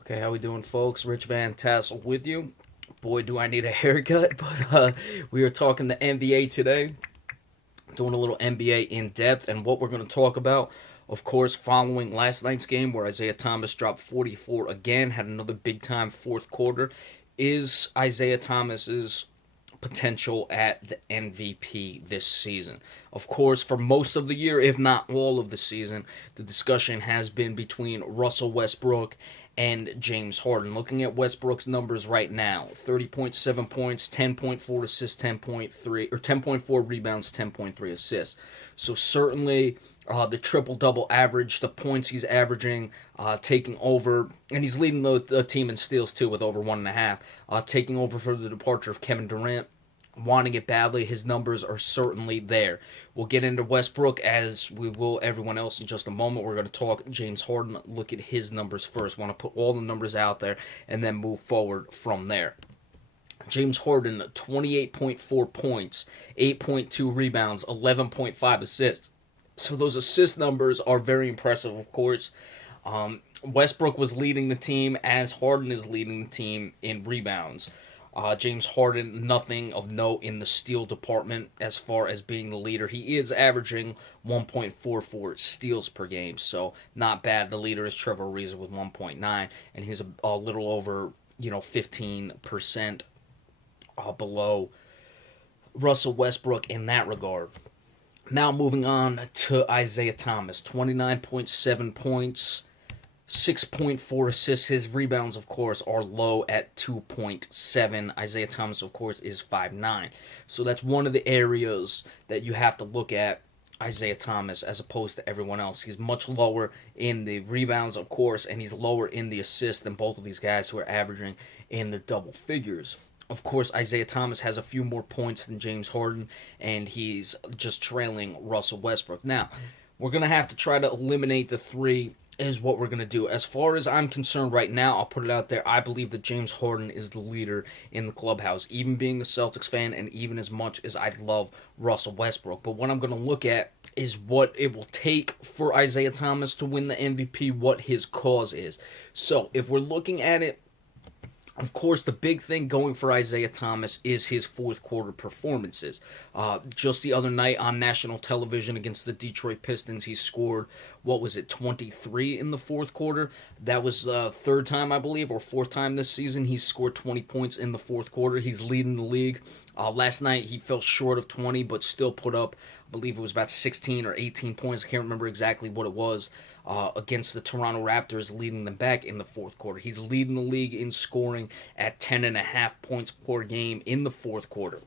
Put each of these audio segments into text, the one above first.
Okay, how we doing, folks? Rich Van Tassel with you. Boy, do I need a haircut, but we are talking the NBA today, doing a little NBA in depth, and what we're going to talk about, of course, following last night's game where Isaiah Thomas dropped 44 again, had another big time fourth quarter, is Isaiah Thomas's potential at the MVP this season. Of course, for most of the year, if not all of the season, the discussion has been between Russell Westbrook and James Harden. Looking at Westbrook's numbers right now, 30.7 points, 10.4 assists, 10.3 or 10.4 rebounds, 10.3 assists. So certainly the triple double average, the points he's averaging, taking over, and he's leading the team in steals too with over 1.5. Taking over for the departure of Kevin Durant, wanting it badly. His numbers are certainly there. We'll get into Westbrook as we will everyone else in just a moment. We're going to talk James Harden, look at his numbers first. Want to put all the numbers out there and then move forward from there. James Harden, 28.4 points, 8.2 rebounds, 11.5 assists. So those assist numbers are very impressive, of course. Westbrook was leading the team as Harden is leading the team in rebounds. James Harden, nothing of note in the steal department as far as being the leader. He is averaging 1.44 steals per game, so not bad. The leader is Trevor Ariza with 1.9, and he's a little over 15% below Russell Westbrook in that regard. Now moving on to Isaiah Thomas, 29.7 points, 6.4 assists. His rebounds, of course, are low at 2.7. Isaiah Thomas, of course, is 5'9". So that's one of the areas that you have to look at Isaiah Thomas as opposed to everyone else. He's much lower in the rebounds, of course, and he's lower in the assists than both of these guys who are averaging in the double figures. Of course, Isaiah Thomas has a few more points than James Harden, and he's just trailing Russell Westbrook. Now, we're going to have to try to eliminate the three is what we're going to do. As far as I'm concerned right now, I'll put it out there, I believe that James Harden is the leader in the clubhouse, even being a Celtics fan and even as much as I love Russell Westbrook. But what I'm going to look at is what it will take for Isaiah Thomas to win the MVP, what his cause is. So if we're looking at it, of course, the big thing going for Isaiah Thomas is his fourth quarter performances. Just the other night on national television against the Detroit Pistons, he scored, 23 in the fourth quarter. That was the third time, I believe, or fourth time this season he's scored 20 points in the fourth quarter. He's leading the league. Last night he fell short of 20, but still put up, I believe it was about 16 or 18 points. I can't remember exactly what it was. Against the Toronto Raptors, leading them back in the fourth quarter. He's leading the league in scoring at 10.5 points per game in the fourth quarter.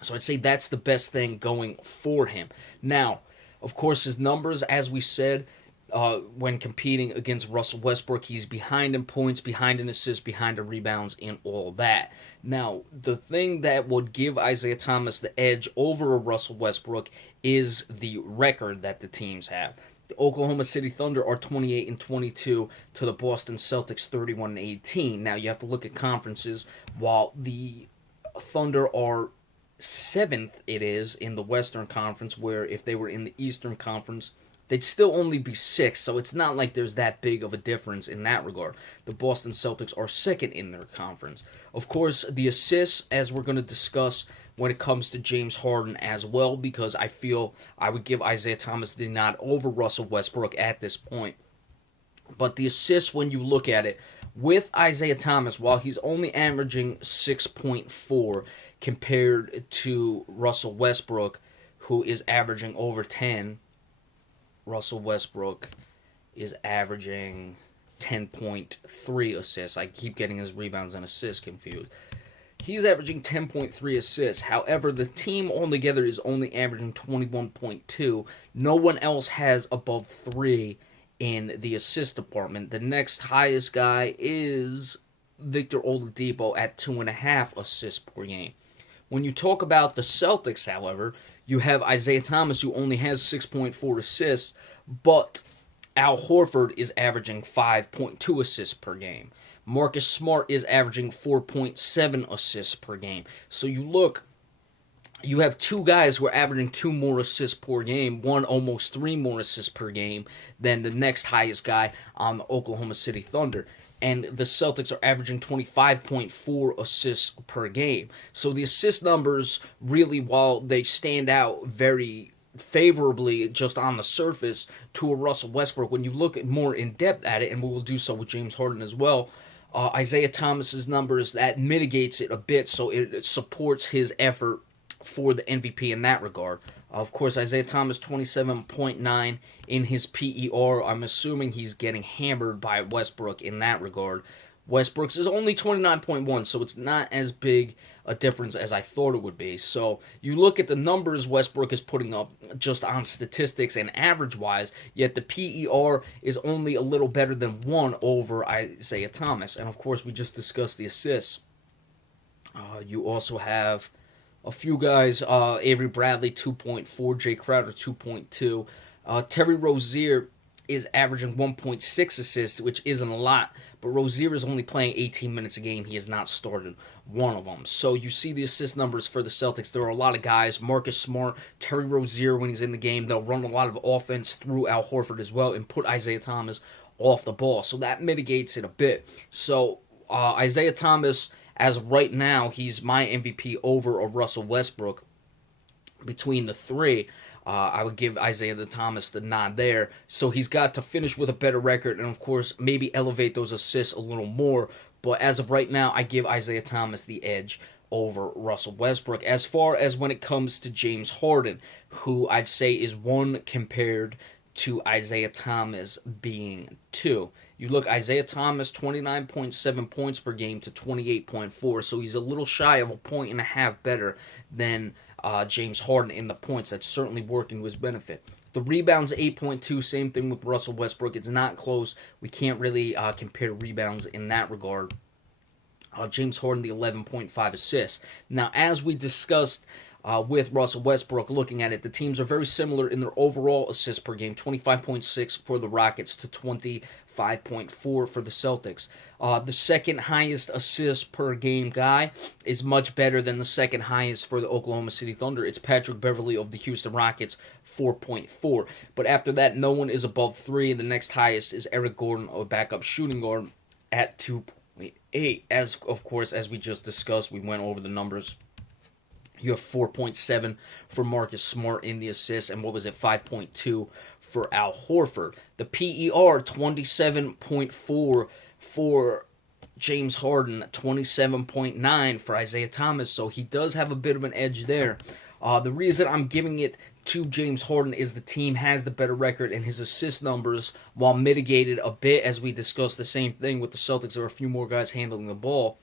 So I'd say that's the best thing going for him. Now, of course, his numbers, as we said, when competing against Russell Westbrook, he's behind in points, behind in assists, behind in rebounds, and all that. Now, the thing that would give Isaiah Thomas the edge over a Russell Westbrook is the record that the teams have. The Oklahoma City Thunder are 28-22 to the Boston Celtics 31-18. Now you have to look at conferences. While the Thunder are seventh, it is in the Western Conference, where if they were in the Eastern Conference, they'd still only be sixth. So it's not like there's that big of a difference in that regard. The Boston Celtics are second in their conference. Of course, the assists, as we're going to discuss when it comes to James Harden as well, because I feel I would give Isaiah Thomas the nod over Russell Westbrook at this point. But the assists, when you look at it, with Isaiah Thomas, while he's only averaging 6.4 compared to Russell Westbrook, who is averaging over 10, Russell Westbrook is averaging 10.3 assists. I keep getting his rebounds and assists confused. He's averaging 10.3 assists. However, the team altogether is only averaging 21.2. No one else has above 3 in the assist department. The next highest guy is Victor Oladipo at 2.5 assists per game. When you talk about the Celtics, however, you have Isaiah Thomas, who only has 6.4 assists, but Al Horford is averaging 5.2 assists per game. Marcus Smart is averaging 4.7 assists per game. So you look you have two guys who are averaging 2 more assists per game, one almost 3 more assists per game than the next highest guy on the Oklahoma City Thunder. And the Celtics are averaging 25.4 assists per game. So the assist numbers really, while they stand out very favorably just on the surface to a Russell Westbrook, when you look at more in depth at it, and we will do so with James Harden as well, Isaiah Thomas's numbers, that mitigates it a bit, so it supports his effort for the MVP in that regard. Of course, Isaiah Thomas 27.9 in his PER. I'm assuming he's getting hammered by Westbrook in that regard. Westbrook's is only 29.1, so it's not as big a difference as I thought it would be. So you look at the numbers Westbrook is putting up just on statistics and average-wise, yet the PER is only a little better than 1 over Isaiah Thomas. And of course, we just discussed the assists. You also have a few guys, Avery Bradley 2.4, Jay Crowder 2.2. Terry Rozier is averaging 1.6 assists, which isn't a lot, but Rozier is only playing 18 minutes a game. He has not started one of them. So you see the assist numbers for the Celtics. There are a lot of guys, Marcus Smart, Terry Rozier when he's in the game. They'll run a lot of offense through Al Horford as well and put Isaiah Thomas off the ball. So that mitigates it a bit. So Isaiah Thomas, as of right now, he's my MVP over a Russell Westbrook. Between the three, I would give Isaiah Thomas the nod there. So he's got to finish with a better record and, of course, maybe elevate those assists a little more. But as of right now, I give Isaiah Thomas the edge over Russell Westbrook. As far as when it comes to James Harden, who I'd say is 1 compared to Isaiah Thomas being 2. You look, Isaiah Thomas, 29.7 points per game to 28.4, so he's a little shy of a point and a half better than James Harden in the points. That's certainly working to his benefit. The rebounds, 8.2, same thing with Russell Westbrook. It's not close. We can't really compare rebounds in that regard. James Harden, the 11.5 assists. Now, as we discussed with Russell Westbrook, looking at it, the teams are very similar in their overall assists per game, 25.6 for the Rockets to 25.4 for the Celtics. The second highest assist per game guy is much better than the second highest for the Oklahoma City Thunder. It's Patrick Beverley of the Houston Rockets, 4.4. But after that, no one is above 3, and the next highest is Eric Gordon, a backup shooting guard, at 2.8. As, of course, as we just discussed, we went over the numbers. You have 4.7 for Marcus Smart in the assists, and what was it, 5.2 for Al Horford. The PER, 27.4 for James Harden, 27.9 for Isaiah Thomas, so he does have a bit of an edge there. The reason I'm giving it to James Harden is the team has the better record, and his assist numbers, while mitigated a bit, as we discussed the same thing with the Celtics, there are a few more guys handling the ball.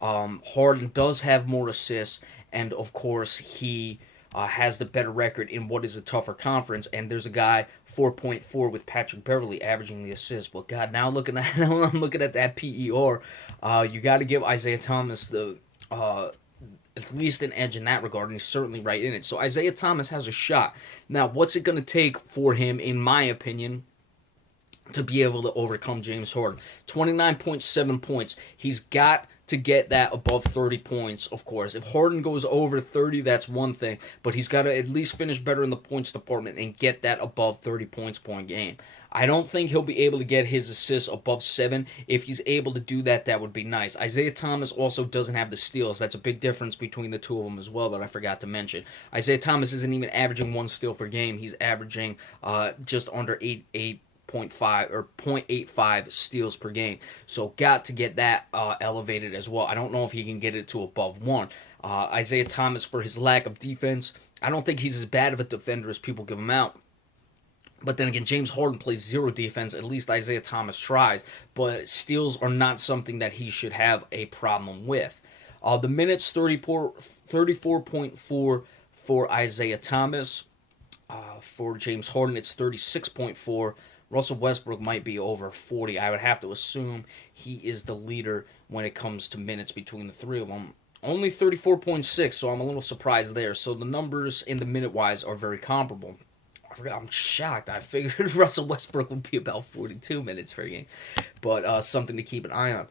Harden does have more assists, and of course he has the better record in what is a tougher conference. And there's a guy 4.4 with Patrick Beverley averaging the assists. But God, now I'm looking at that PER. You got to give Isaiah Thomas the at least an edge in that regard, and he's certainly right in it. So Isaiah Thomas has a shot. Now, what's it going to take for him, in my opinion, to be able to overcome James Harden? 29.7 points. He's got to get that above 30 points, of course. If Harden goes over 30, that's one thing, but he's got to at least finish better in the points department and get that above 30 points per game. I don't think he'll be able to get his assists above 7. If he's able to do that, that would be nice. Isaiah Thomas also doesn't have the steals. That's a big difference between the two of them as well that I forgot to mention. Isaiah Thomas isn't even averaging 1 steal per game. He's averaging just under 8.5 or 0.85 steals per game. So got to get that elevated as well. I don't know if he can get it to above 1. Isaiah Thomas, for his lack of defense, I don't think he's as bad of a defender as people give him out. But then again, James Harden plays 0 defense. At least Isaiah Thomas tries. But steals are not something that he should have a problem with. The minutes, 34.4 for Isaiah Thomas. For James Harden, it's 36.4. Russell Westbrook might be over 40. I would have to assume he is the leader when it comes to minutes between the three of them. Only 34.6, so I'm a little surprised there. So the numbers in the minute-wise are very comparable. I'm shocked. I figured Russell Westbrook would be about 42 minutes per game. But something to keep an eye on.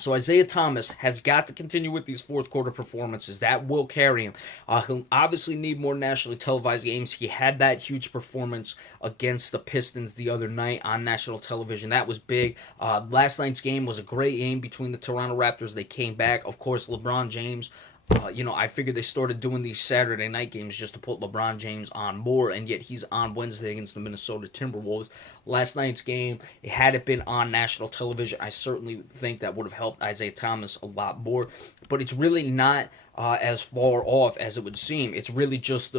So Isaiah Thomas has got to continue with these fourth quarter performances. That will carry him. He'll obviously need more nationally televised games. He had that huge performance against the Pistons the other night on national television. That was big. Last night's game was a great game between the Toronto Raptors. They came back. Of course, LeBron James. I figured they started doing these Saturday night games just to put LeBron James on more, and yet he's on Wednesday against the Minnesota Timberwolves. Last night's game, had it been on national television, I certainly think that would have helped Isaiah Thomas a lot more. But it's really not as far off as it would seem. It's really just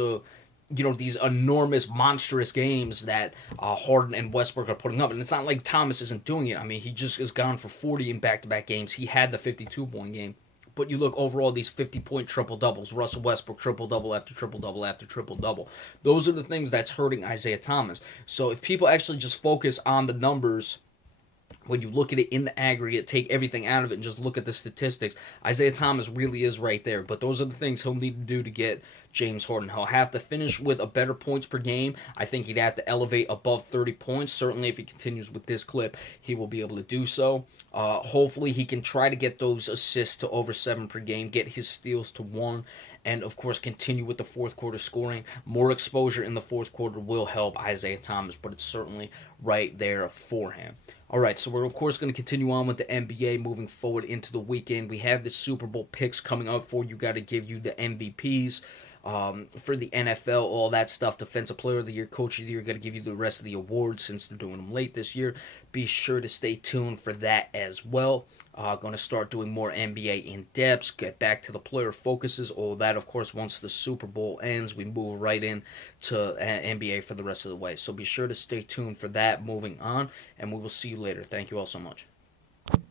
these enormous, monstrous games that Harden and Westbrook are putting up. And it's not like Thomas isn't doing it. I mean, he just has gone for 40 in back-to-back games. He had the 52-point game. But you look overall, these 50-point triple-doubles, Russell Westbrook triple-double after triple-double after triple-double. Those are the things that's hurting Isaiah Thomas. So if people actually just focus on the numbers, when you look at it in the aggregate, take everything out of it and just look at the statistics, Isaiah Thomas really is right there. But those are the things he'll need to do to get James Harden. He'll have to finish with a better points per game. I think he'd have to elevate above 30 points. Certainly if he continues with this clip, he will be able to do so. Hopefully he can try to get those assists to over 7 per game, get his steals to 1, and of course continue with the fourth quarter scoring. More exposure in the fourth quarter will help Isaiah Thomas, but it's certainly right there for him. Alright, so we're of course going to continue on with the NBA moving forward into the weekend. We have the Super Bowl picks coming up for you. Got to give you the MVPs. For the NFL, all that stuff, Defensive Player of the Year, Coach of the Year, got to give you the rest of the awards since they're doing them late this year. Be sure to stay tuned for that as well. Going to start doing more NBA in-depths, get back to the player focuses, all that, of course, once the Super Bowl ends, we move right in to NBA for the rest of the way. So be sure to stay tuned for that moving on, and we will see you later. Thank you all so much.